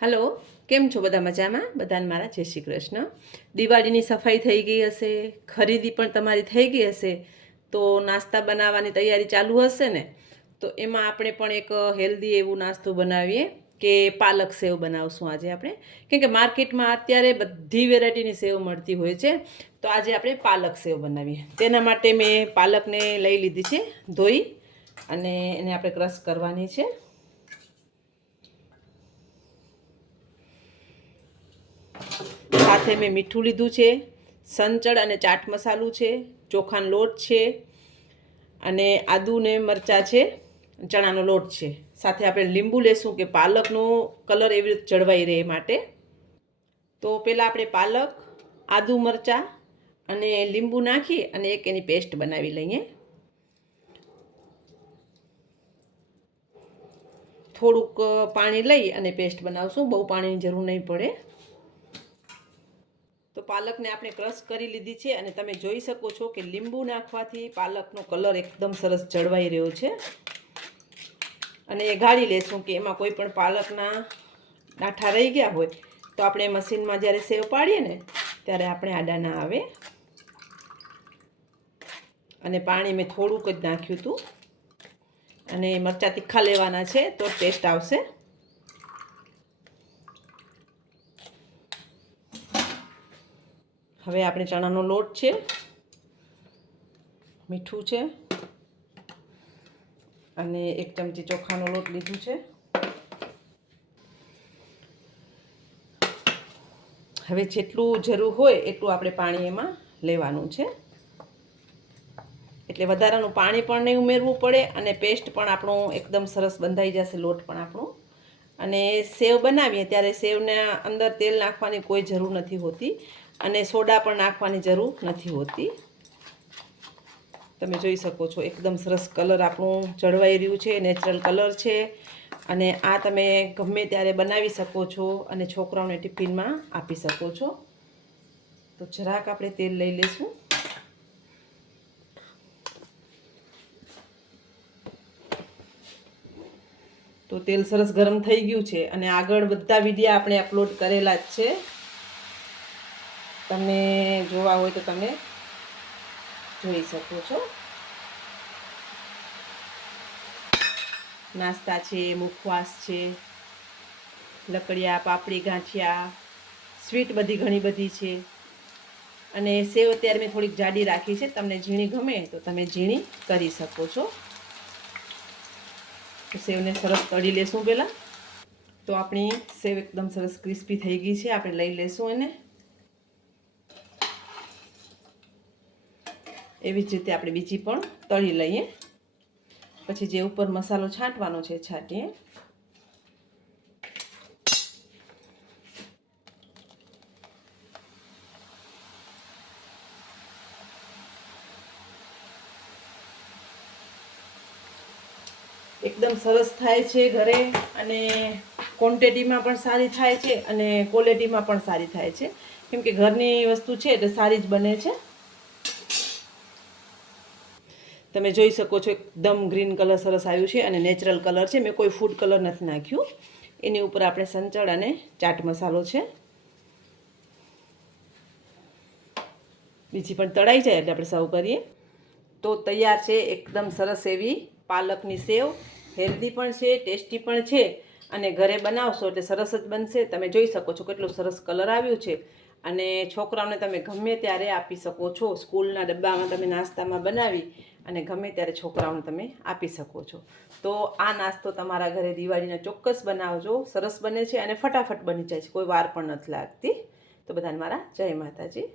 Hello, કેમ છો? બધા મજામાં? બધાને મારા જય શ્રી કૃષ્ણ. દિવાળીની સફાઈ થઈ ગઈ હશે, ખરીદી પણ તમારી થઈ ગઈ હશે, તો નાસ્તા બનાવવાની તૈયારી ચાલુ હશે ને? તો એમાં આપણે પણ એક હેલ્ધી એવું નાસ્તો બનાવીએ કે પાલક સેવ બનાવશું આજે આપણે. કેમ કે માર્કેટમાં અત્યારે બધી વેરાયટીની સેવ મળતી હોય છે, તો આજે આપણે પાલક સેવ બનાવીએ. તેના માટે મેં પાલકને લઈ લીધી છે ધોઈ, અને એને આપણે ક્રશ કરવાની છે. સાથે મેં મીઠું લીધું છે, સંચળ અને ચાટ મસાલું છે, ચોખાનો લોટ છે, અને આદુ ને મરચાં છે, ચણાનો લોટ છે. સાથે આપણે લીંબુ લેશું કે પાલકનો કલર એવી રીતે જળવાઈ રહે એ માટે. તો પહેલાં આપણે પાલક, આદુ મરચાં અને લીંબુ નાખી અને એક એની પેસ્ટ બનાવી લઈએ. થોડુંક પાણી લઈ અને પેસ્ટ બનાવશું, બહુ પાણીની જરૂર નહીં પડે. તો પાલકને આપણે ક્રશ કરી લીધી છે, અને તમે જોઈ શકો છો કે લીંબુ નાખવાથી પાલકનો કલર એકદમ સરસ જળવાઈ રહ્યો છે. અને એ ગાળી લેશું કે એમાં કોઈ પણ પાલકના ડાંઠા રહી ગયા હોય તો આપણે મશીનમાં જ્યારે સેવ પાડીએ ને ત્યારે આપણે આડા ના આવે. અને પાણી મેં થોડુંક જ નાખ્યું હતું, અને મરચાં તીખા લેવાના છે તો ટેસ્ટ આવશે. હવે આપણે ચણાનો લોટ છે, મીઠું છે, અને 1 ચમચી ચોખાનો લોટ લીધું છે. હવે જેટલું જરૂર હોય એટલું આપણે પાણી એમાં લેવાનું છે. એટલે વધારાનું પાણી પણ નહીં ઉમેરવું પડે, અને પેસ્ટ પણ આપણું એકદમ સરસ બંધાઈ જશે, લોટ પણ આપણું. અને સેવ બનાવીએ ત્યારે સેવના અંદર તેલ નાખવાની કોઈ જરૂર નથી હોતી, અને સોડા પણ નાખવાની જરૂર નથી હોતી. તમે જોઈ શકો છો એકદમ સરસ કલર આપણું જળવાઈ રહ્યું છે, નેચરલ કલર છે. અને આ તમે ગમે ત્યારે બનાવી શકો છો અને છોકરાઓને ટિફિનમાં આપી શકો છો. તો જરાક આપણે તેલ લઈ લઈશું. તો તેલ સરસ ગરમ થઈ ગયું છે, અને આગળ બધા વિડીયો આપણે અપલોડ કરેલા જ છે. તમને જોવા હોય તો તમે જોઈ શકો છો. નાસ્તા છે, મુખવાસ છે, લકડિયા, પાપડી, ગાંઠિયા, સ્વીટ બધી ઘણી બધી છે. અને સેવ અત્યારે મેં થોડીક જાડી રાખી છે, તમને ઝીણી ગમે તો તમે ઝીણી કરી શકો છો. તો સેવને સરસ તળી લેશું પહેલાં. તો આપણી સેવ એકદમ સરસ ક્રિસ્પી થઈ ગઈ છે, આપણે લઈ લેશું એને. એવી જ રીતે આપણે બીજી પણ તળી લઈએ. પછી જે ઉપર મસાલો છાંટવાનો છે છાંટીએ. એકદમ સરસ થાય છે ઘરે, અને ક્વોન્ટિટીમાં પણ સારી થાય છે અને ક્વોલિટીમાં પણ સારી થાય છે. કેમ કે ઘરની વસ્તુ છે એટલે સારી જ બને છે. તમે જોઈ શકો છો એકદમ ગ્રીન કલર સરસ આવ્યું છે, અને નેચરલ કલર છે. મેં કોઈ ફૂડ કલર નથી નાખ્યું. એની ઉપર આપણે સંચળ અને ચાટ મસાલો છે. બીજી પણ તળાઈ જાય એટલે આપણે સર્વ કરીએ. તો તૈયાર છે એકદમ સરસ એવી પાલકની સેવ. હેલ્ધી પણ છે, ટેસ્ટી પણ છે, અને ઘરે બનાવશો એટલે સરસ જ બનશે. તમે જોઈ શકો છો કેટલું સરસ કલર આવ્યું છે. અને છોકરાઓને તમે ગમે ત્યારે આપી શકો છો. સ્કૂલના ડબ્બામાં તમે નાસ્તામાં બનાવી અને ગમે ત્યારે છોકરાઓને તમે આપી શકો છો. તો આ નાસ્તો તમારા ઘરે દિવાળીના ચોક્કસ બનાવજો. સરસ બને છે અને ફટાફટ બની જાય છે, કોઈ વાર પણ નથી લાગતી. તો બધાને મારા જય માતાજી.